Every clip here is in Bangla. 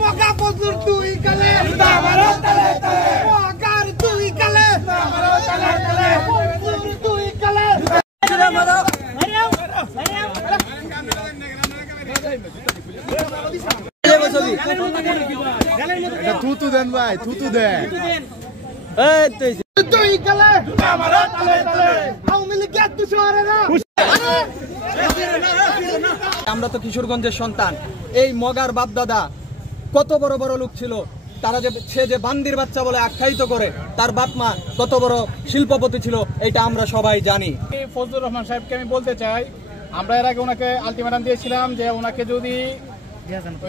মগা বজুর তুই কালে মগার তুই কালে তুই কালে থুতু দেন ভাই, থুতু দেন। তুই কালে আওয়ামী লীগ এত শহরে না। আমরা তো কিশোরগঞ্জের সন্তান। এই মগার বাপ দাদা কত বড় বড় লোক ছিল, তারা যে সে যে বান্দির বাচ্চা বলে আখ্যায়িত করে, তার বাপ মা কত বড় শিল্পপতি ছিল, এটা আমরা সবাই জানি। ফজলুর রহমান সাহেবকে আমি বলতে চাই, আমরা এর আগে ওনাকে আলটিমেটাম দিয়েছিলাম যে ওনাকে যদি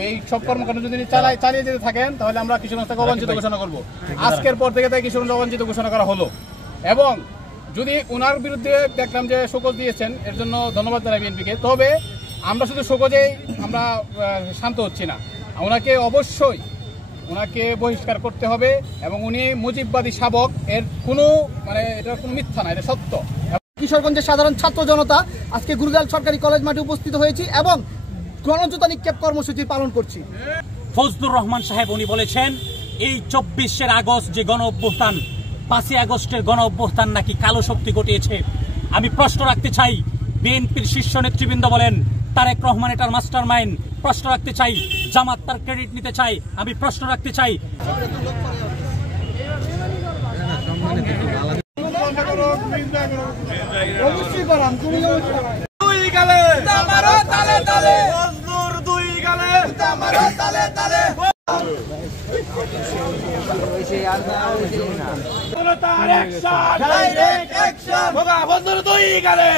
এই সব কর্মকাণ্ড যদি চালিয়ে যেতে থাকেন তাহলে আমরা কিশোরগঞ্জ থেকে অবাঞ্ছিত ঘোষণা করবো। আজকের পর থেকে তাই কিশোরগঞ্জ অবাঞ্ছিত ঘোষণা করা হলো। এবং যদি ওনার বিরুদ্ধে দেখলাম যে শোকজ দিয়েছেন, এর জন্য ধন্যবাদ জানাই বিএনপিকে। তবে আমরা শুধু শোকজেই আমরা শান্ত হচ্ছি না, ওনাকে অবশ্যই ওনাকে বহিষ্কার করতে হবে। এবং উনি মুজিববাদী শাবক, এর কোনো এটা কোনো মিথ্যা না, এটা সত্য। কিশোরগঞ্জের সাধারণ ছাত্র জনতা আজকে গুরুজাল সরকারি কলেজ মাঠে উপস্থিত হয়েছি এবং গণজোতা নিক্ষেপ কর্মসূচি পালন করছি। ফজলুর রহমান সাহেব উনি বলেছেন এই 24 আগস্ট যে গণ অভ্যুত্থান, 5 আগস্টের গণ অভ্যুত্থান নাকি কালো শক্তি ঘটিয়েছে। আমি প্রশ্ন রাখতে চাই, বিএনপির শীর্ষ নেতৃবৃন্দ বলেন তারেক রহমান এটার মাস্টার মাইন্ড। প্রশ্ন রাখতে চাই, জামাত তার ক্রেডিট নিতে চাই। আমি প্রশ্ন রাখতে চাই, বন্ধুর দুই গালে